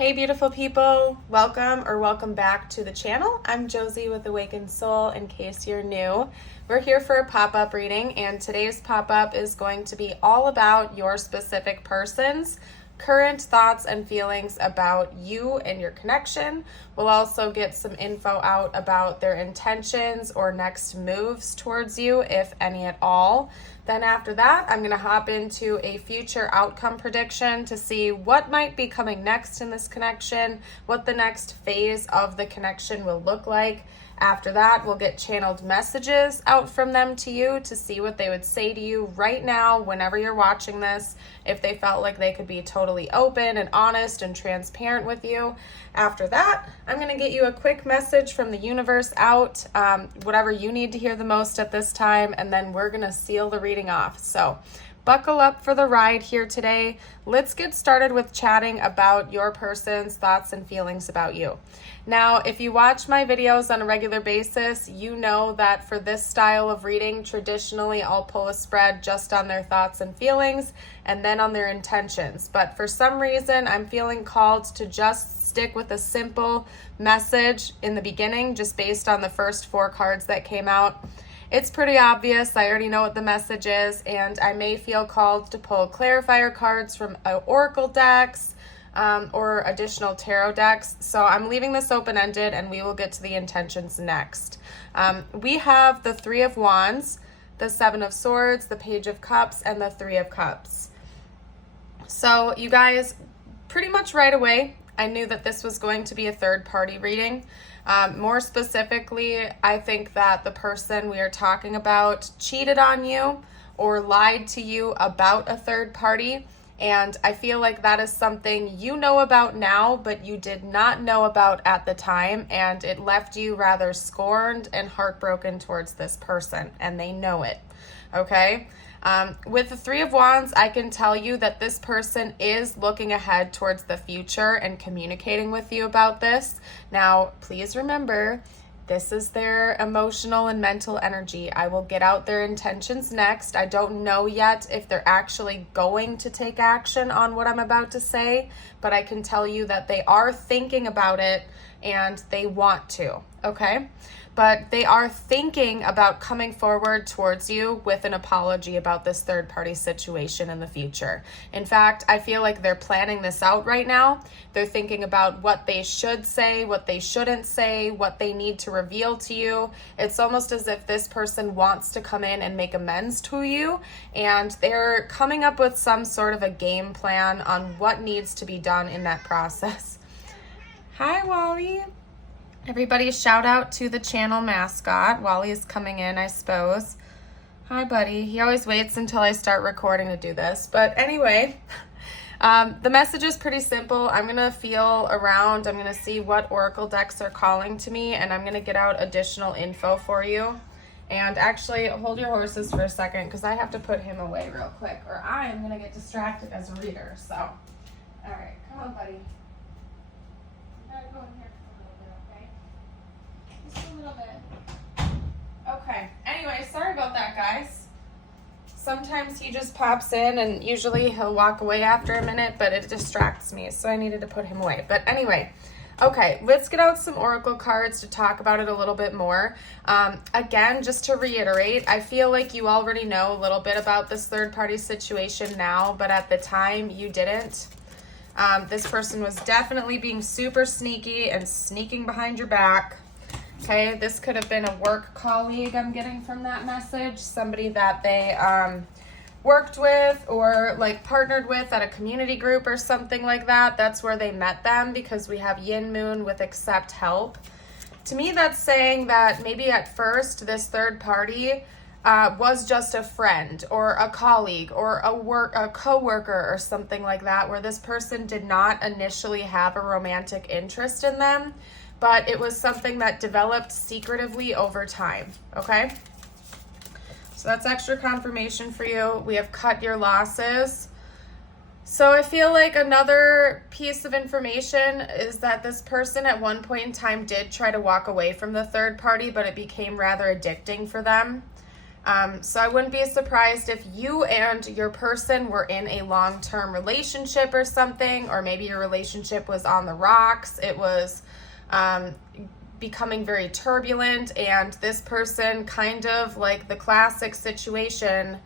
Hey beautiful people, welcome back to the channel. I'm Josie with Awakened Soul. In case you're new, we're here for a pop-up reading, and today's pop-up is going to be all about your specific person's current thoughts and feelings about you and your connection. We'll also get some info out about their intentions or next moves towards you, if any at all. Then after that, I'm going to hop into a future outcome prediction to see what might be coming next in this connection, what the next phase of the connection will look like. After that, we'll get channeled messages out from them to you to see what they would say to you right now whenever you're watching this, if they felt like they could be totally open and honest and transparent with you. After that, I'm going to get you a quick message from the universe out, whatever you need to hear the most at this time, and then we're going to seal the reading off. So buckle up for the ride here today. Let's get started with chatting about your person's thoughts and feelings about you. Now, if you watch my videos on a regular basis, you know that for this style of reading, traditionally I'll pull a spread just on their thoughts and feelings and then on their intentions. But for some reason, I'm feeling called to just stick with a simple message in the beginning, just based on the first 4 cards that came out. It's pretty obvious. I already know what the message is, and I may feel called to pull clarifier cards from oracle decks or additional tarot decks. So I'm leaving this open-ended, and we will get to the intentions next. We have the 3 of Wands, the 7 of Swords, the Page of Cups, and the 3 of Cups. So you guys, pretty much right away, I knew that this was going to be a third-party reading. More specifically, I think that the person we are talking about cheated on you or lied to you about a third party. And I feel like that is something you know about now, but you did not know about at the time. And it left you rather scorned and heartbroken towards this person. And they know it. Okay? With the 3 of Wands, I can tell you that this person is looking ahead towards the future and communicating with you about this. Now, please remember, this is their emotional and mental energy. I will get out their intentions next. I don't know yet if they're actually going to take action on what I'm about to say, but I can tell you that they are thinking about it and they want to, okay? But they are thinking about coming forward towards you with an apology about this third-party situation in the future. In fact, I feel like they're planning this out right now. They're thinking about what they should say, what they shouldn't say, what they need to reveal to you. It's almost as if this person wants to come in and make amends to you, and they're coming up with some sort of a game plan on what needs to be done in that process. Hi, Wally. Everybody shout out to the channel mascot. Wally is coming in, I suppose. Hi, buddy. He always waits until I start recording to do this. But anyway, the message is pretty simple. I'm going to feel around. I'm going to see what oracle decks are calling to me, and I'm going to get out additional info for you. And actually, hold your horses for a second because I have to put him away real quick, or I am going to get distracted as a reader. So, all right. Come on, buddy. You gotta go in here. Just a little bit. Okay. Anyway, sorry about that, guys. Sometimes he just pops in, and usually he'll walk away after a minute, but it distracts me, so I needed to put him away. But anyway, okay, let's get out some oracle cards to talk about it a little bit more. Again, just to reiterate, I feel like you already know a little bit about this third-party situation now, but at the time you didn't. This person was definitely being super sneaky and sneaking behind your back. Okay, this could have been a work colleague I'm getting from that message, somebody that they worked with or like partnered with at a community group or something like that. That's where they met them, because we have yin moon with accept help. To me, that's saying that maybe at first this third party was just a friend or a colleague or a coworker or something like that, where this person did not initially have a romantic interest in them, but it was something that developed secretively over time, okay? So that's extra confirmation for you. We have cut your losses. So I feel like another piece of information is that this person at one point in time did try to walk away from the third party, but it became rather addicting for them. So I wouldn't be surprised if you and your person were in a long-term relationship or something, or maybe your relationship was on the rocks. It was becoming very turbulent, and this person, kind of like the classic situation,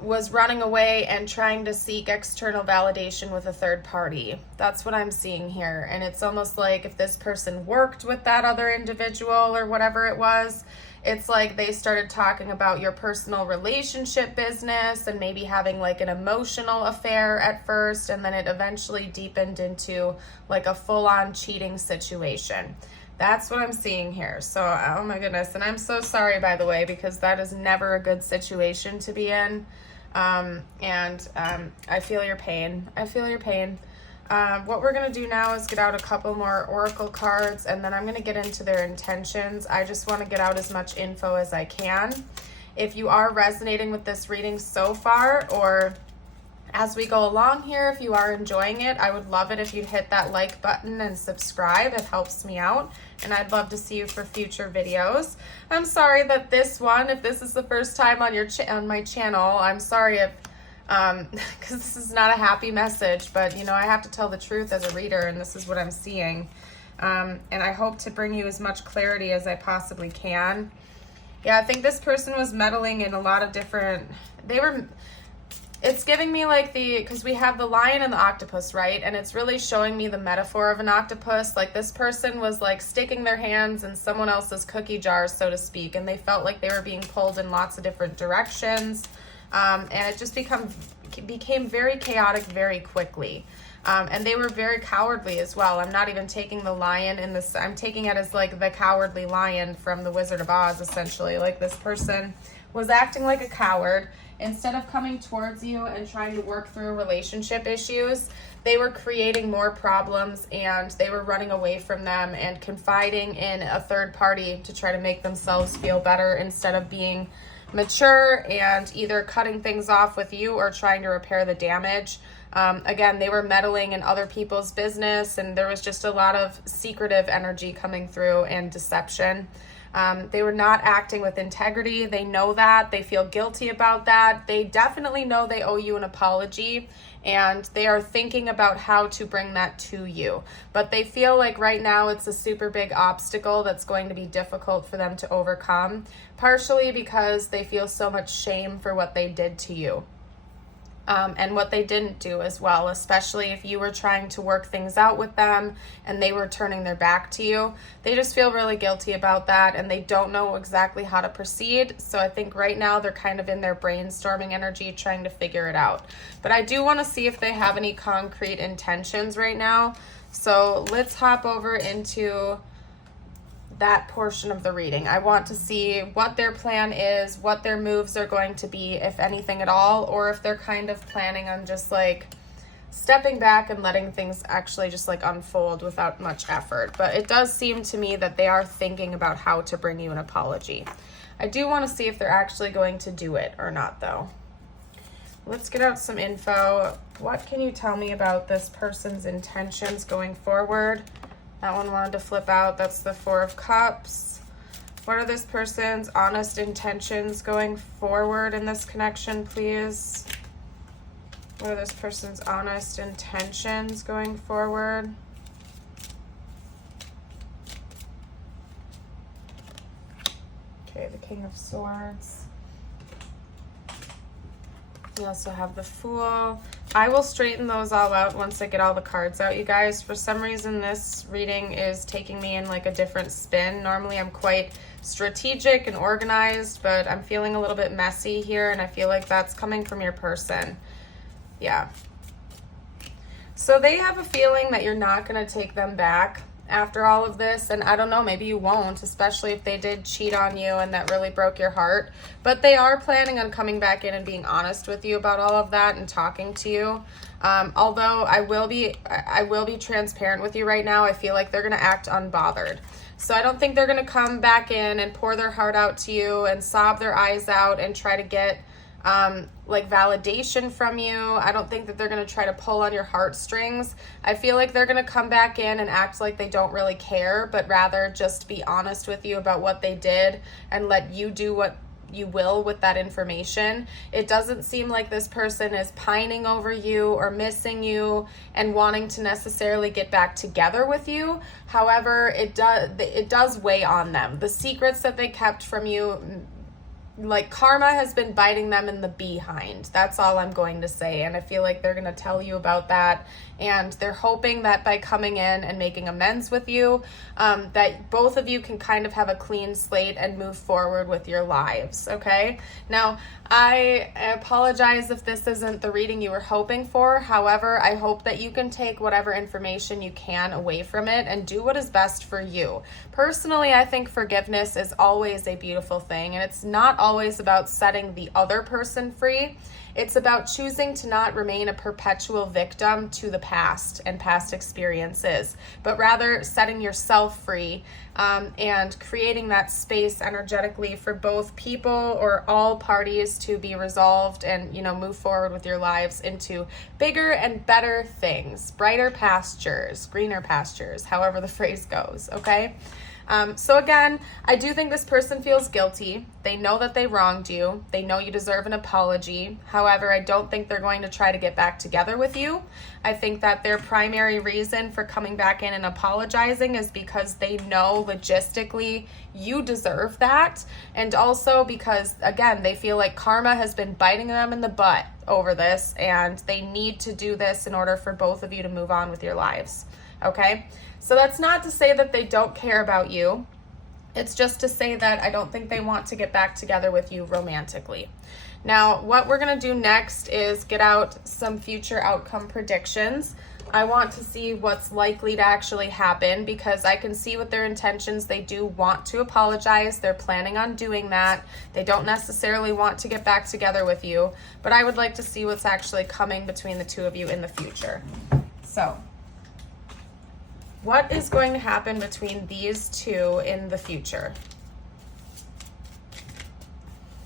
was running away and trying to seek external validation with a third party. That's what I'm seeing here. And it's almost like if this person worked with that other individual or whatever it was, it's like they started talking about your personal relationship business and maybe having like an emotional affair at first, and then it eventually deepened into like a full-on cheating situation. That's what I'm seeing here. So, oh my goodness. And I'm so sorry, by the way, because that is never a good situation to be in. I feel your pain. I feel your pain. What we're going to do now is get out a couple more oracle cards, and then I'm going to get into their intentions. I just want to get out as much info as I can. If you are resonating with this reading so far, or as we go along here, if you are enjoying it, I would love it if you'd hit that like button and subscribe. It helps me out, and I'd love to see you for future videos. I'm sorry that this one, if this is the first time on on my channel, I'm sorry if because this is not a happy message, but you know, I have to tell the truth as a reader, and this is what I'm seeing. And I hope to bring you as much clarity as I possibly can. Yeah, I think this person was meddling in a lot of different, it's giving me like because we have the lion and the octopus, right? And it's really showing me the metaphor of an octopus. Like this person was like sticking their hands in someone else's cookie jar, so to speak, and they felt like they were being pulled in lots of different directions. And it just became very chaotic very quickly. And they were very cowardly as well. I'm not even taking the lion in this, I'm taking it as like the cowardly lion from the Wizard of Oz, essentially. Like this person was acting like a coward. Instead of coming towards you and trying to work through relationship issues, they were creating more problems, and they were running away from them and confiding in a third party to try to make themselves feel better instead of being mature and either cutting things off with you or trying to repair the damage. Again, they were meddling in other people's business, and there was just a lot of secretive energy coming through and deception. They were not acting with integrity. They know that. They feel guilty about that. They definitely know they owe you an apology, and they are thinking about how to bring that to you. But they feel like right now it's a super big obstacle that's going to be difficult for them to overcome, partially because they feel so much shame for what they did to you. And what they didn't do as well, especially if you were trying to work things out with them and they were turning their back to you. They just feel really guilty about that, and they don't know exactly how to proceed. So I think right now they're kind of in their brainstorming energy trying to figure it out. But I do want to see if they have any concrete intentions right now. So let's hop over into that portion of the reading. I want to see what their plan is, what their moves are going to be, if anything at all, or if they're kind of planning on just like stepping back and letting things actually just like unfold without much effort. But it does seem to me that they are thinking about how to bring you an apology. I do want to see if they're actually going to do it or not, though. Let's get out some info. What can you tell me about this person's intentions going forward? That one wanted to flip out. That's the Four of Cups. What are this person's honest intentions going forward in this connection, please? What are this person's honest intentions going forward? Okay, the King of Swords. We also have the Fool. I will straighten those all out once I get all the cards out, you guys. For some reason, this reading is taking me in like a different spin. Normally, I'm quite strategic and organized, but I'm feeling a little bit messy here, and I feel like that's coming from your person. Yeah. So they have a feeling that you're not going to take them back after all of this, and I don't know, maybe you won't, especially if they did cheat on you and that really broke your heart. But they are planning on coming back in and being honest with you about all of that and talking to you. Although I will be transparent with you right now. I feel like they're going to act unbothered. So I don't think they're going to come back in and pour their heart out to you and sob their eyes out and try to get like validation from you. I don't think that they're going to try to pull on your heartstrings. I feel like they're going to come back in and act like they don't really care, but rather just be honest with you about what they did and let you do what you will with that information. It doesn't seem like this person is pining over you or missing you and wanting to necessarily get back together with you. However, it does weigh on them. The secrets that they kept from you, like karma has been biting them in the behind. That's all I'm going to say. And I feel like they're going to tell you about that. And they're hoping that by coming in and making amends with you, that both of you can kind of have a clean slate and move forward with your lives. Okay. Now, I apologize if this isn't the reading you were hoping for. However, I hope that you can take whatever information you can away from it and do what is best for you. Personally, I think forgiveness is always a beautiful thing, and it's not always about setting the other person free. It's about choosing to not remain a perpetual victim to the past and past experiences, but rather setting yourself free and creating that space energetically for both people or all parties to be resolved and, move forward with your lives into bigger and better things, brighter pastures, greener pastures, however the phrase goes, okay? So again, I do think this person feels guilty. They know that they wronged you. They know you deserve an apology. However, I don't think they're going to try to get back together with you. I think that their primary reason for coming back in and apologizing is because they know logistically you deserve that. And also because, again, they feel like karma has been biting them in the butt over this, and they need to do this in order for both of you to move on with your lives. Okay? So that's not to say that they don't care about you. It's just to say that I don't think they want to get back together with you romantically. Now, what we're going to do next is get out some future outcome predictions. I want to see what's likely to actually happen because I can see with their intentions they do want to apologize. They're planning on doing that. They don't necessarily want to get back together with you, but I would like to see what's actually coming between the two of you in the future. So, what is going to happen between these two in the future?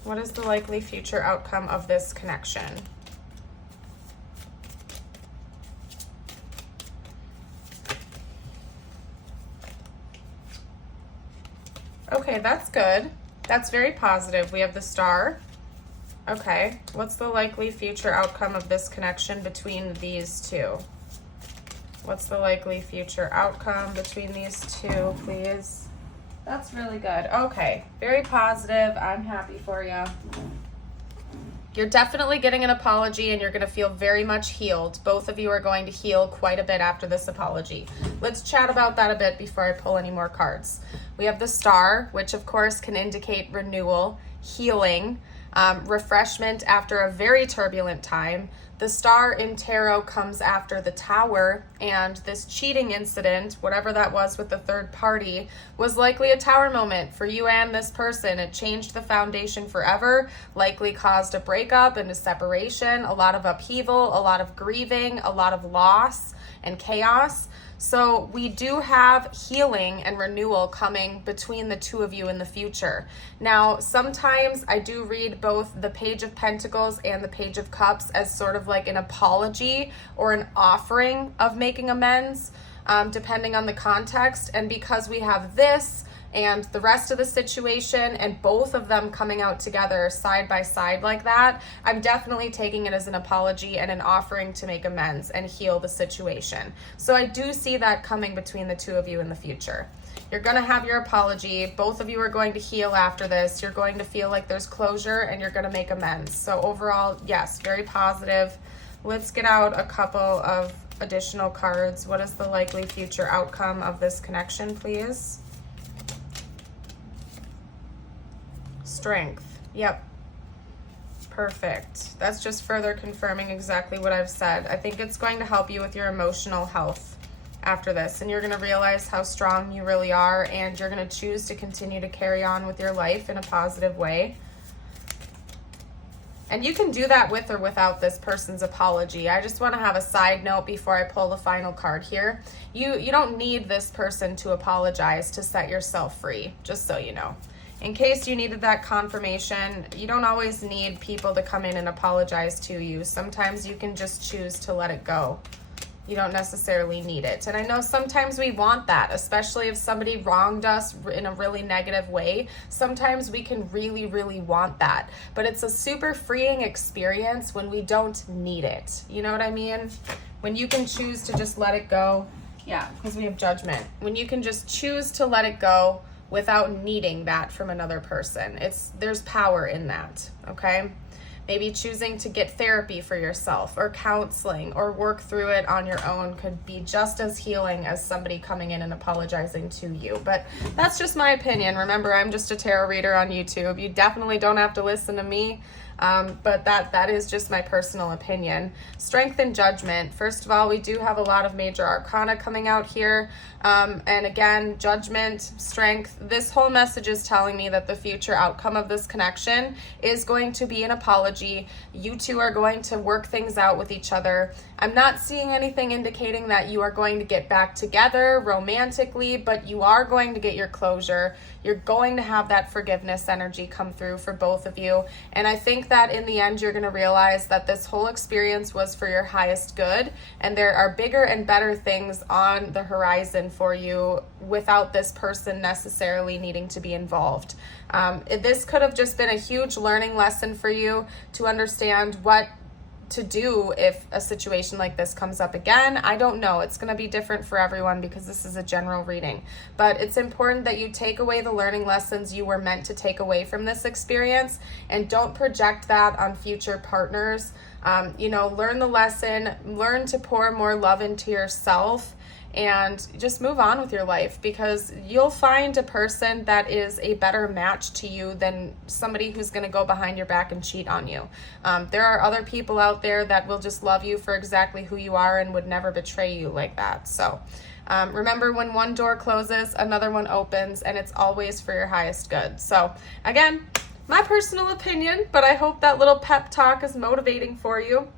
What is the likely future outcome of this connection? Okay, that's good. That's very positive. We have the Star. Okay, what's the likely future outcome of this connection between these two? What's the likely future outcome between these two, please? That's really good. Okay, very positive. I'm happy for you. You're definitely getting an apology and you're going to feel very much healed. Both of you are going to heal quite a bit after this apology. Let's chat about that a bit before I pull any more cards. We have the Star, which of course can indicate renewal, healing, refreshment after a very turbulent time. The Star in tarot comes after the Tower, and this cheating incident, whatever that was with the third party, was likely a Tower moment for you and this person. It changed the foundation forever, likely caused a breakup and a separation, a lot of upheaval, a lot of grieving, a lot of loss and chaos. So we do have healing and renewal coming between the two of you in the future. Now, sometimes I do read both the Page of Pentacles and the Page of Cups as sort of like an apology or an offering of making amends, depending on the context. And because we have this and the rest of the situation and both of them coming out together side by side like that, I'm definitely taking it as an apology and an offering to make amends and heal the situation. So I do see that coming between the two of you in the future. You're going to have your apology. Both of you are going to heal after this. You're going to feel like there's closure and you're going to make amends. So overall, yes, very positive. Let's get out a couple of additional cards. What is the likely future outcome of this connection, please? Strength. Yep. Perfect. That's just further confirming exactly what I've said. I think it's going to help you with your emotional health after this, and you're going to realize how strong you really are, and you're going to choose to continue to carry on with your life in a positive way. And you can do that with or without this person's apology. I just want to have a side note before I pull the final card here. You don't need this person to apologize to set yourself free, just so you know. In case you needed that confirmation, you don't always need people to come in and apologize to you. Sometimes you can just choose to let it go. you don't necessarily need it. And I know sometimes we want that, especially if somebody wronged us in a really negative way. Sometimes we can really, really want that. But it's a super freeing experience when we don't need it. You know what I mean? When you can choose to just let it go. Yeah, because we have judgment. When you can just choose to let it go without needing that from another person. There's power in that, okay? Maybe choosing to get therapy for yourself or counseling or work through it on your own could be just as healing as somebody coming in and apologizing to you. But that's just my opinion. Remember, I'm just a tarot reader on YouTube. You definitely don't have to listen to me. But that is just my personal opinion. Strength and judgment. First of all, we do have a lot of major arcana coming out here. And again, judgment, strength. This whole message is telling me that the future outcome of this connection is going to be an apology. You two are going to work things out with each other. I'm not seeing anything indicating that you are going to get back together romantically, but you are going to get your closure. You're going to have that forgiveness energy come through for both of you. And I think that in the end, you're going to realize that this whole experience was for your highest good. And there are bigger and better things on the horizon for you without this person necessarily needing to be involved. This could have just been a huge learning lesson for you to understand what to do if a situation like this comes up again. I don't know. It's going to be different for everyone because this is a general reading. But it's important that you take away the learning lessons you were meant to take away from this experience and don't project that on future partners. Learn the lesson, learn to pour more love into yourself, and just move on with your life, because you'll find a person that is a better match to you than somebody who's going to go behind your back and cheat on you. There are other people out there that will just love you for exactly who you are and would never betray you like that. So remember, when one door closes, another one opens, and it's always for your highest good. So again, my personal opinion, but I hope that little pep talk is motivating for you.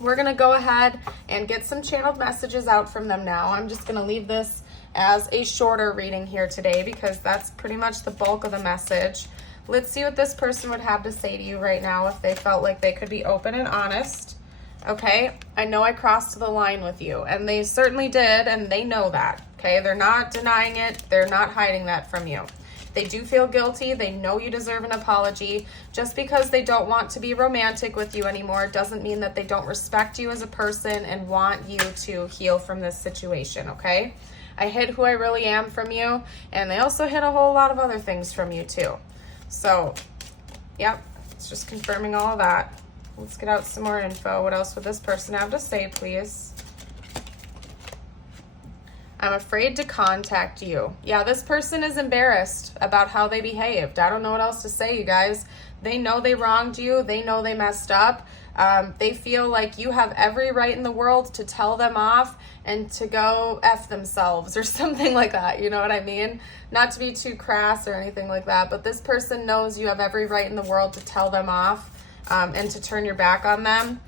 We're going to go ahead and get some channeled messages out from them now. I'm just going to leave this as a shorter reading here today because that's pretty much the bulk of the message. Let's see what this person would have to say to you right now if they felt like they could be open and honest. Okay, I know I crossed the line with you, and they certainly did, and they know that. Okay, they're not denying it. They're not hiding that from you. They do feel guilty. They know you deserve an apology. Just because they don't want to be romantic with you anymore doesn't mean that they don't respect you as a person and want you to heal from this situation, okay? I hid who I really am from you, and they also hid a whole lot of other things from you too. So, yep, it's just confirming all of that. Let's get out some more info. What else would this person have to say, please? I'm afraid to contact you. Yeah, this person is embarrassed about how they behaved. I don't know what else to say, you guys. They know they wronged you. They know they messed up. They feel like you have every right in the world to tell them off and to go F themselves or something like that. You know what I mean? Not to be too crass or anything like that, but this person knows you have every right in the world to tell them off and to turn your back on them.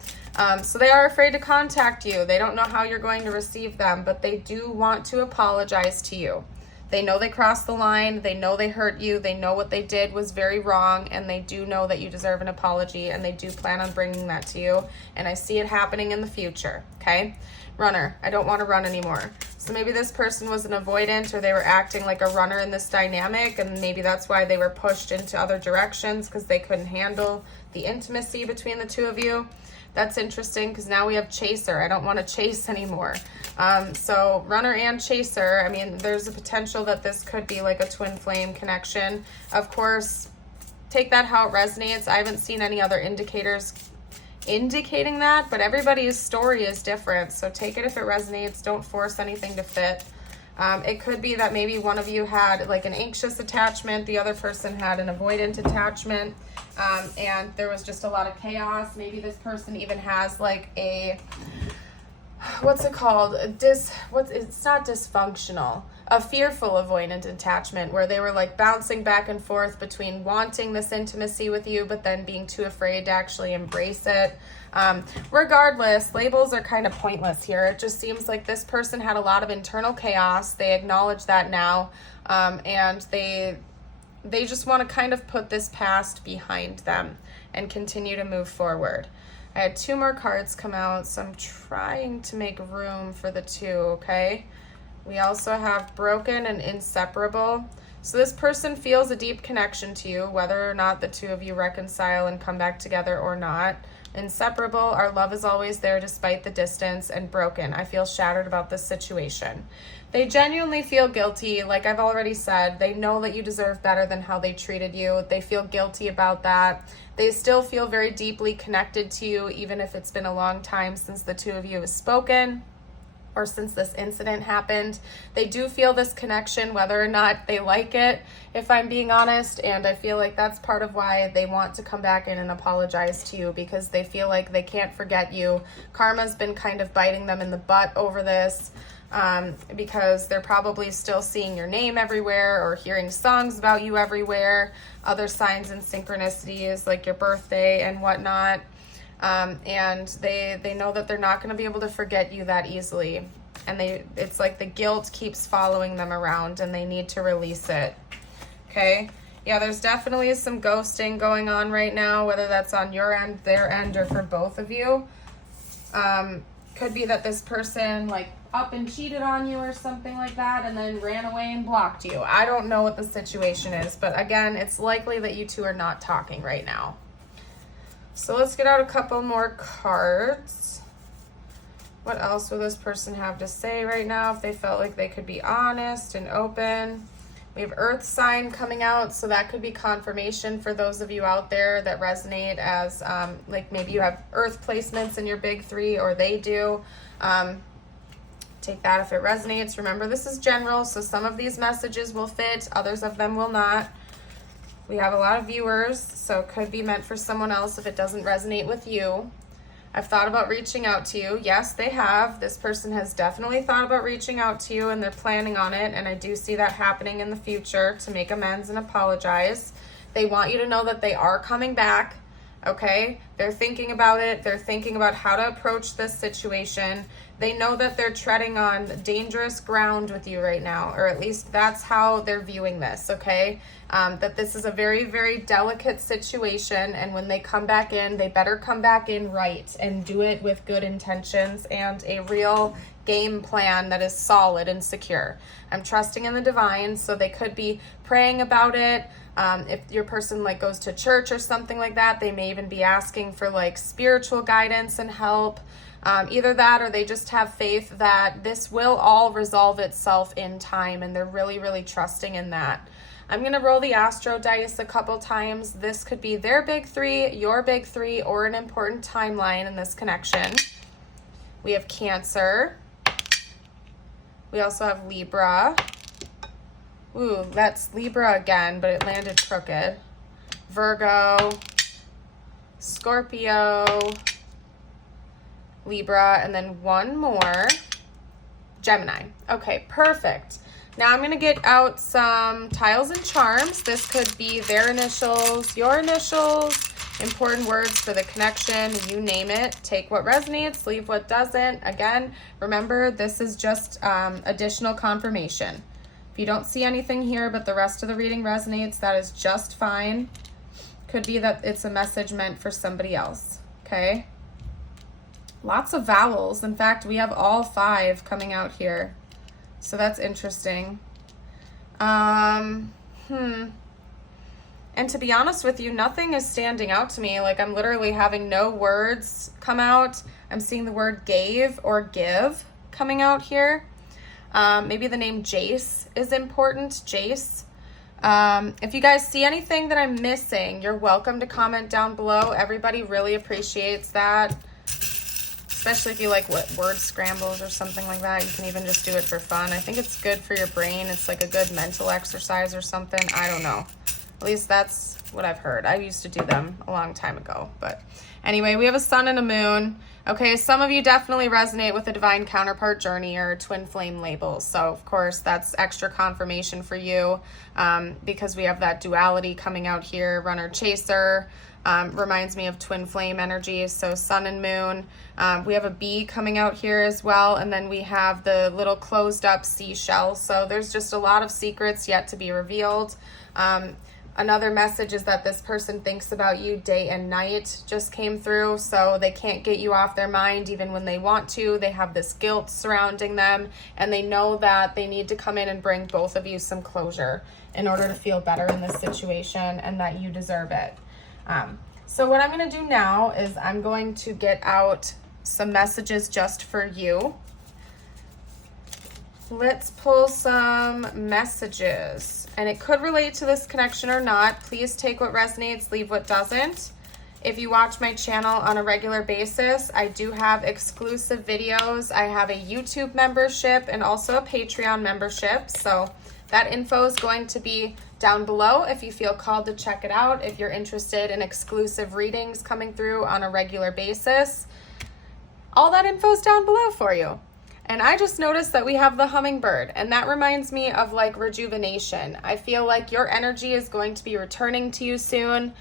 So they are afraid to contact you. They don't know how you're going to receive them, but they do want to apologize to you. They know they crossed the line. They know they hurt you. They know what they did was very wrong, and they do know that you deserve an apology, and they do plan on bringing that to you, and I see it happening in the future, okay? Runner, I don't want to run anymore. So maybe this person was an avoidant, or they were acting like a runner in this dynamic, and maybe that's why they were pushed into other directions because they couldn't handle the intimacy between the two of you. That's interesting because now we have chaser. I don't want to chase anymore. So runner and chaser, I mean, there's a potential that this could be like a twin flame connection. Of course, take that how it resonates. I haven't seen any other indicators indicating that, but everybody's story is different. So take it if it resonates. Don't force anything to fit. It could be that maybe one of you had like an anxious attachment, the other person had an avoidant attachment, and there was just a lot of chaos. Maybe this person even has like a, what's it called? It's not dysfunctional, a fearful avoidant attachment where they were like bouncing back and forth between wanting this intimacy with you, but then being too afraid to actually embrace it. Regardless, labels are kind of pointless here. It just seems like this person had a lot of internal chaos. They acknowledge that now, and they just want to kind of put this past behind them and continue to move forward. I had 2 more cards come out, so I'm trying to make room for the 2, okay? We also have broken and inseparable. So this person feels a deep connection to you, whether or not the 2 of you reconcile and come back together or not. Inseparable, our love is always there despite the distance. And broken, I feel shattered about this situation. They genuinely feel guilty, like I've already said. They know that you deserve better than how they treated you. They feel guilty about that. They still feel very deeply connected to you, even if it's been a long time since the 2 of you have spoken or since this incident happened. They do feel this connection, whether or not they like it, if I'm being honest, and I feel like that's part of why they want to come back in and apologize to you, because they feel like they can't forget you. Karma's been kind of biting them in the butt over this, because they're probably still seeing your name everywhere or hearing songs about you everywhere, other signs and synchronicities like your birthday and whatnot. And they know that they're not going to be able to forget you that easily. And it's like the guilt keeps following them around and they need to release it. Okay? Yeah, there's definitely some ghosting going on right now, whether that's on your end, their end, or for both of you. Could be that this person like up and cheated on you or something like that and then ran away and blocked you. I don't know what the situation is, but again, it's likely that you 2 are not talking right now. So let's get out a couple more cards. What else will this person have to say right now if they felt like they could be honest and open? We have Earth sign coming out, so that could be confirmation for those of you out there that resonate as, like maybe you have Earth placements in your big 3 or they do. Take that if it resonates. Remember, this is general, so some of these messages will fit, others of them will not. We have a lot of viewers, so it could be meant for someone else if it doesn't resonate with you. I've thought about reaching out to you. Yes, they have. This person has definitely thought about reaching out to you, and they're planning on it, and I do see that happening in the future to make amends and apologize. They want you to know that they are coming back, okay? They're thinking about it. They're thinking about how to approach this situation. They know that they're treading on dangerous ground with you right now, or at least that's how they're viewing this, okay? That this is a very, very delicate situation, and when they come back in, they better come back in right and do it with good intentions and a real game plan that is solid and secure. I'm trusting in the divine, so they could be praying about it. If your person like goes to church or something like that, they may even be asking for like spiritual guidance and help. Either that or they just have faith that this will all resolve itself in time, and they're really, really trusting in that. I'm going to roll the astro dice a couple times. This could be their big 3, your big 3, or an important timeline in this connection. We have Cancer. We also have Libra. Ooh, that's Libra again, but it landed crooked. Virgo, Scorpio, Libra, and then one more, Gemini. Okay, perfect. Now I'm going to get out some tiles and charms. This could be their initials, your initials, important words for the connection, you name it. Take what resonates, leave what doesn't. Again, remember, this is just additional confirmation. If you don't see anything here, but the rest of the reading resonates, that is just fine. Could be that it's a message meant for somebody else, okay? Lots of vowels. In fact, we have all 5 coming out here. So that's interesting. And to be honest with you, nothing is standing out to me. Like, I'm literally having no words come out. I'm seeing the word gave or give coming out here. Maybe the name Jace is important. Jace. If you guys see anything that I'm missing, you're welcome to comment down below. Everybody really appreciates that. Especially if you like word scrambles or something like that. You can even just do it for fun. I think it's good for your brain. It's like a good mental exercise or something. I don't know. At least that's what I've heard. I used to do them a long time ago. But anyway, we have a sun and a moon. Okay, some of you definitely resonate with the divine counterpart journey or twin flame labels. So, of course, that's extra confirmation for you because we have that duality coming out here, runner chaser. Reminds me of twin flame energy, so sun and moon. We have a bee coming out here as well, and then we have the little closed up seashell. So there's just a lot of secrets yet to be revealed. Another message is that this person thinks about you day and night just came through, so they can't get you off their mind even when they want to. They have this guilt surrounding them, and they know that they need to come in and bring both of you some closure in order to feel better in this situation and that you deserve it. So what I'm going to do now is I'm going to get out some messages just for you. Let's pull some messages, and it could relate to this connection or not. Please take what resonates, leave what doesn't. If you watch my channel on a regular basis, I do have exclusive videos. I have a YouTube membership and also a Patreon membership. So that info is going to be down below if you feel called to check it out. If you're interested in exclusive readings coming through on a regular basis, all that info is down below for you. And I just noticed that we have the hummingbird, and that reminds me of like rejuvenation. I feel like your energy is going to be returning to you soon.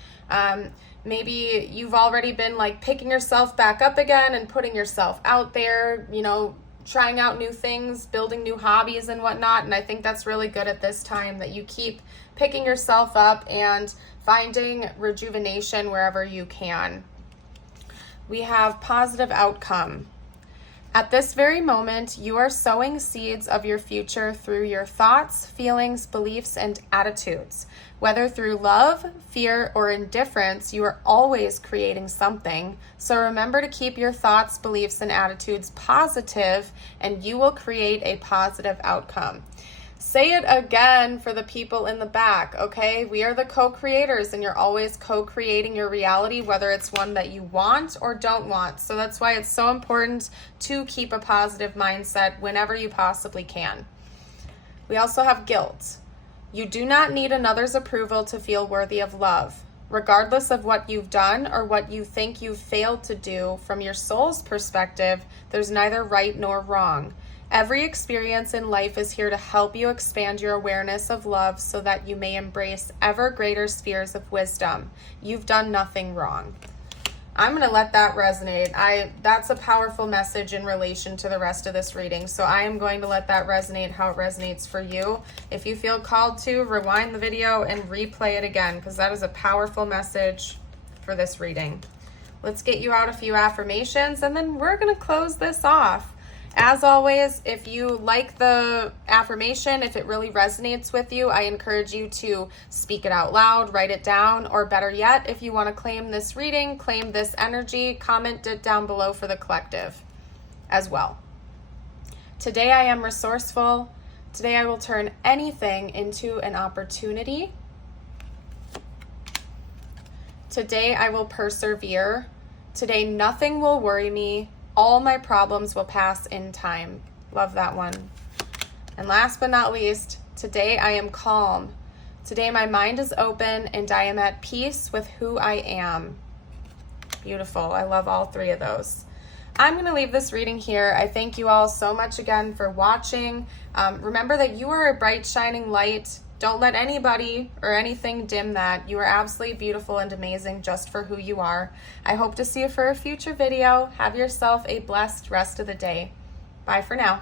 Maybe you've already been like picking yourself back up again and putting yourself out there, you know, trying out new things, building new hobbies and whatnot. And I think that's really good at this time, that you keep picking yourself up and finding rejuvenation wherever you can. We have positive outcome. At this very moment, you are sowing seeds of your future through your thoughts, feelings, beliefs, and attitudes. Whether through love, fear, or indifference, you are always creating something. So remember to keep your thoughts, beliefs, and attitudes positive, and you will create a positive outcome. Say it again for the people in the back, okay? We are the co-creators, and you're always co-creating your reality, whether it's one that you want or don't want. So that's why it's so important to keep a positive mindset whenever you possibly can. We also have guilt. You do not need another's approval to feel worthy of love. Regardless of what you've done or what you think you've failed to do, from your soul's perspective, there's neither right nor wrong. Every experience in life is here to help you expand your awareness of love so that you may embrace ever greater spheres of wisdom. You've done nothing wrong. I'm going to let that resonate. That's a powerful message in relation to the rest of this reading. So I am going to let that resonate how it resonates for you. If you feel called to, rewind the video and replay it again, because that is a powerful message for this reading. Let's get you out a few affirmations, and then we're going to close this off. As always, if you like the affirmation, if it really resonates with you, I encourage you to speak it out loud, write it down, or better yet, if you want to claim this reading, claim this energy, comment it down below for the collective as well. Today I am resourceful. Today I will turn anything into an opportunity. Today I will persevere. Today nothing will worry me. All my problems will pass in time. Love that one. And last but not least, today I am calm. Today my mind is open and I am at peace with who I am. Beautiful. I love all three of those. I'm going to leave this reading here. I thank you all so much again for watching. Remember that you are a bright, shining light. Don't let anybody or anything dim that. You are absolutely beautiful and amazing just for who you are. I hope to see you for a future video. Have yourself a blessed rest of the day. Bye for now.